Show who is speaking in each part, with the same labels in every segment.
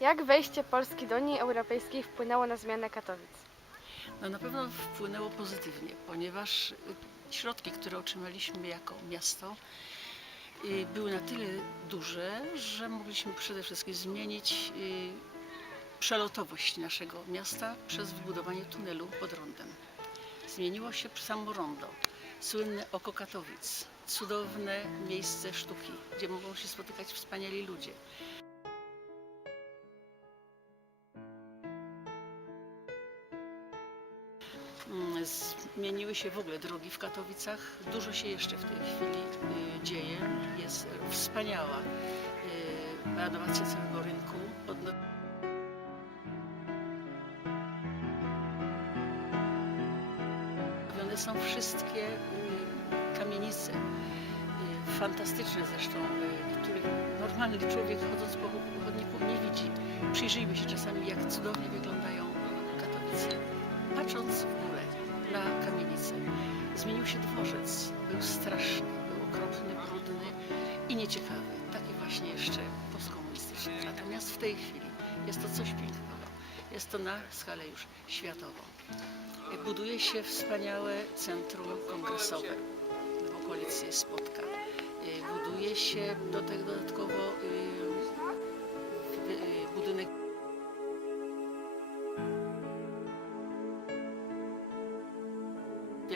Speaker 1: Jak wejście Polski do Unii Europejskiej wpłynęło na zmianę Katowic?
Speaker 2: No na pewno wpłynęło pozytywnie, ponieważ y, środki, które otrzymaliśmy jako miasto, y, były na tyle duże, że mogliśmy przede wszystkim zmienić y, przelotowość naszego miasta przez wybudowanie tunelu pod rondem. Zmieniło się samo rondo, słynne oko Katowic, cudowne miejsce sztuki, gdzie mogą się spotykać wspaniali ludzie. Zmieniły się w ogóle drogi w Katowicach. Dużo się jeszcze w tej chwili y, dzieje. Jest wspaniała y, renowacja całego rynku. Odno- Odnowione są wszystkie y, kamienice, fantastyczne zresztą, których normalny człowiek chodząc po chodniku nie widzi. Przyjrzyjmy się czasami, jak cudownie wyglądają się dworzec. Był straszny, był okropny, brudny i nieciekawy. Taki właśnie jeszcze postkomunistyczny. Natomiast w tej chwili jest to coś pięknego. Jest to na skalę już światową. Buduje się wspaniałe centrum kongresowe w okolicy Spotka. Buduje się do tego dodatkowo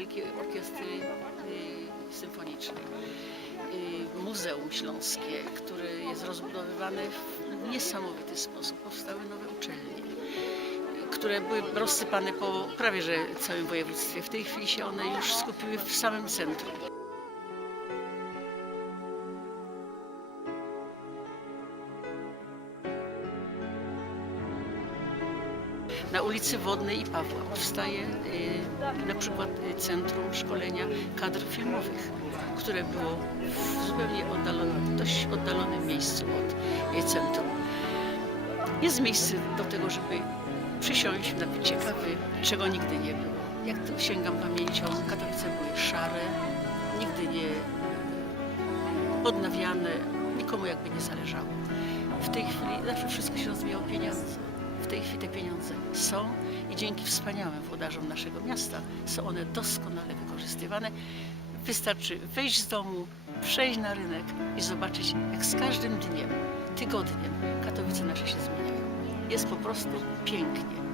Speaker 2: Wielkiej Orkiestry y, Symfonicznej. Y, Muzeum Śląskie, które jest rozbudowywane w niesamowity sposób. Powstały nowe uczelnie, które były rozsypane po prawie że całym województwie. W tej chwili się one już skupiły w samym centrum. Na ulicy Wodnej i Pawła powstaje y, na przykład y, Centrum Szkolenia Kadr Filmowych, które było w zupełnie oddalonym, dość oddalonym miejscu od y, centrum. Jest miejsce do tego, żeby przysiąść, napić się kawy, czego nigdy nie było. Jak tu sięgam pamięcią, Katowice były szare, nigdy nie odnawiane, nikomu jakby nie zależało. W tej chwili zawsze wszystko się rozwija o pieniądze. Tej chwili te pieniądze są i dzięki wspaniałym włodarzom naszego miasta są one doskonale wykorzystywane. Wystarczy wyjść z domu, przejść na rynek i zobaczyć, jak z każdym dniem, tygodniem Katowice nasze się zmieniają. Jest po prostu pięknie.